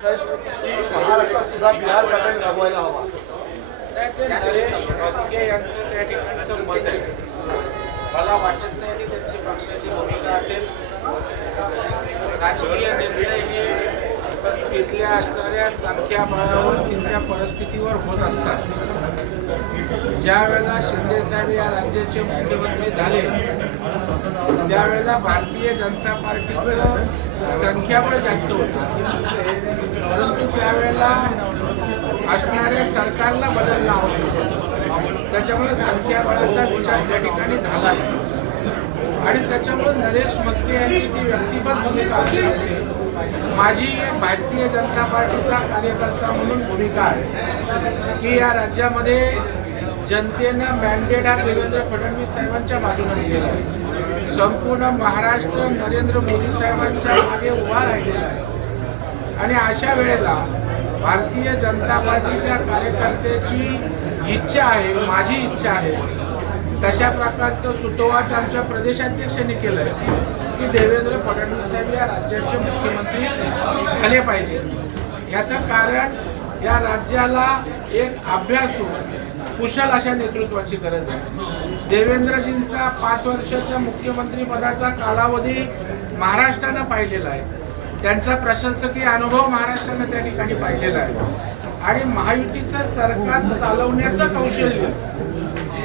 महाराष्ट्रात सुद्धा बिहार पॅटर्न राबवायला हवा. नरेश म्हस्के यांचं त्या ठिकाणचं मत आहे. मला वाटत नाही की त्यांची पक्षाची भूमिका असेल. राजकीय निर्णय हे तिथल्या असणाऱ्या संख्याबळावर तिथल्या परिस्थितीवर होत असतात. ज्या वेळेला शिंदे या राज्याचे मुख्यमंत्री झाले त्यावेळेला भारतीय जनता पार्टीचं संख्याबळ जास्त होतं. त्यावेळेला असणाऱ्या सरकारला बदलणं आवश्यक होतं. त्याच्यामुळे संख्याबळाचा विचार त्या ठिकाणी झाला आणि त्याच्यामुळे नरेश मस्के यांची ती व्यक्तिगत भूमिका असू माझी एक भारतीय जनता पार्टीचा कार्यकर्ता म्हणून भूमिका आहे. की या राज्यामध्ये जनतेनं मॅन्डेट हा देवेंद्र फडणवीस साहेबांच्या बाजूने दिलेला आहे संपूर्ण महाराष्ट्र नरेंद्र मोदी साहेबांच्या मागे उभा राहिलेला आहे. आणि अशा वेळेला भारतीय जनता पार्टीच्या कार्यकर्त्याची इच्छा आहे माझी इच्छा आहे तशा प्रकारचं सुतोवाच आमच्या प्रदेशाध्यक्षांनी केलं आहे की देवेंद्र फडणवीस साहेब या राज्याचे मुख्यमंत्री झाले पाहिजेत याचं कारण या राज्याला एक अभ्यासू कुशल अशा नेतृत्वाची गरज आहे. देवेंद्रजींचा पाच वर्षाच्या मुख्यमंत्री पदाचा कालावधी महाराष्ट्रानं पाहिलेला आहे. त्यांचा प्रशासकीय अनुभव महाराष्ट्रानं त्या ठिकाणी पाहिलेला आहे. आणि महायुतीचं सरकार चालवण्याचं कौशल्य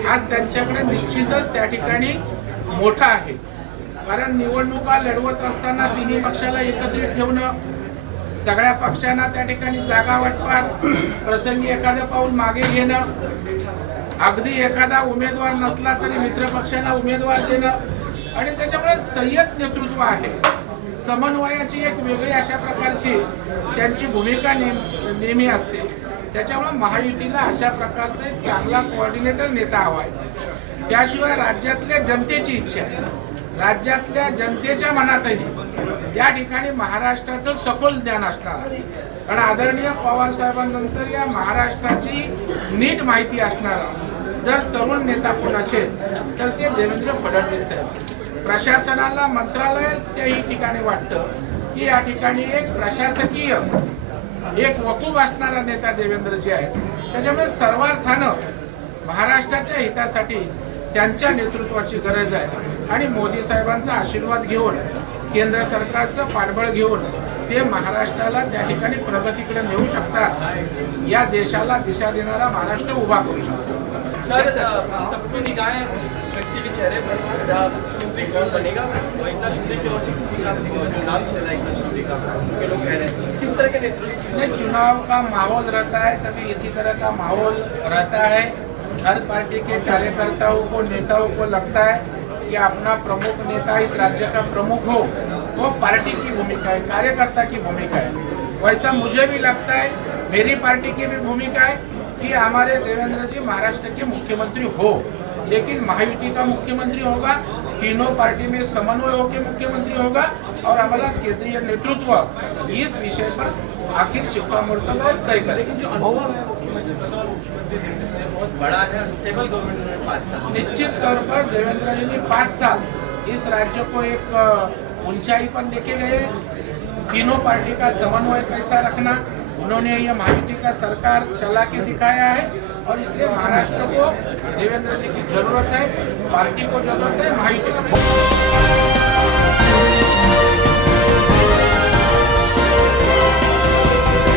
आज त्यांच्याकडे निश्चितच त्या ठिकाणी मोठा आहे. कारण निवडणुका लढवत असताना तिन्ही पक्षाला एकत्रित ठेवणं सगळ्या पक्षांना त्या ठिकाणी जागा वाटपात प्रसंगी एखादं पाऊल मागे घेणं अगदी एखादा उमेदवार नसला तरी मित्रपक्षांना उमेदवार देणं आणि त्याच्यामुळे संयत नेतृत्व आहे. समन्वयाची एक वेगळी अशा प्रकारची त्यांची भूमिका नेम नेहमी असते. त्याच्यामुळे महायुतीला अशा प्रकारचा एक चांगला कोऑर्डिनेटर नेता हवा आहे त्याशिवाय राज्यातल्या जनतेची इच्छा आहे. राज्यातल्या जनतेच्या मनातही या ठिकाणी महाराष्ट्राचं सखोल ज्ञान असणार आहे. कारण आदरणीय पवार साहेबांनंतर या महाराष्ट्राची नीट माहिती असणारा जर तरुण नेता कोण असेल तर ते देवेंद्र फडणवीस साहेब. प्रशासनाला मंत्रालय त्याही ठिकाणी वाटतं की या ठिकाणी एक प्रशासकीय एक वकूब असणारा नेता देवेंद्रजी आहेत. त्याच्यामुळे सर्वार्थानं महाराष्ट्राच्या हितासाठी त्यांच्या नेतृत्वाची गरज आहे. आणि मोदी साहेबांचा आशीर्वाद घेऊन केंद्र सरकारचं पाठबळ घेऊन ते महाराष्ट्राला त्या ठिकाणी प्रगतीकडे नेऊ शकतात. या देशाला दिशा देणारा महाराष्ट्र उभा करू शकतो. सर सबकी निगाहें उस व्यक्ति के चेहरे पर। मुख्यमंत्री कौन बनेगा? इतना शिंदे की से नाम चल रहा है, इतना शिंदे का के लोग कह रहे हैं। किस तरह के नेतृत्व चुनाव का माहौल रहता है, तभी इसी तरह का माहौल रहता है। हर पार्टी के कार्यकर्ताओं को, नेताओं को लगता है कि अपना प्रमुख नेता इस राज्य का प्रमुख हो। वो पार्टी की भूमिका है, कार्यकर्ता की भूमिका है। वैसा मुझे भी लगता है, मेरी पार्टी की भी भूमिका है कि हमारे देवेंद्र जी महाराष्ट्र के मुख्यमंत्री हो लेकिन महायुति का मुख्यमंत्री होगा तीनों पार्टी में समन्वय होकर मुख्यमंत्री होगा और हमारा केंद्रीय नेतृत्व इस विषय पर आखिर शिक्कामोर्तब और तय करेगा। जो अनुभव है मुख्यमंत्री बतौर मुख्यमंत्री बहुत बड़ा है स्टेबल गवर्नमेंट पाँच साल। निश्चित तौर पर देवेंद्र जी ने पाँच साल इस राज्य को एक ऊंचाई पर लेके गए। तीनों पार्टी का समन्वय कैसा रखना उन्होंने ये महायुति का सरकार चला के दिखाया है और इसलिए महाराष्ट्र को देवेंद्र जी की जरूरत है पार्टी को जरूरत है महायुति को।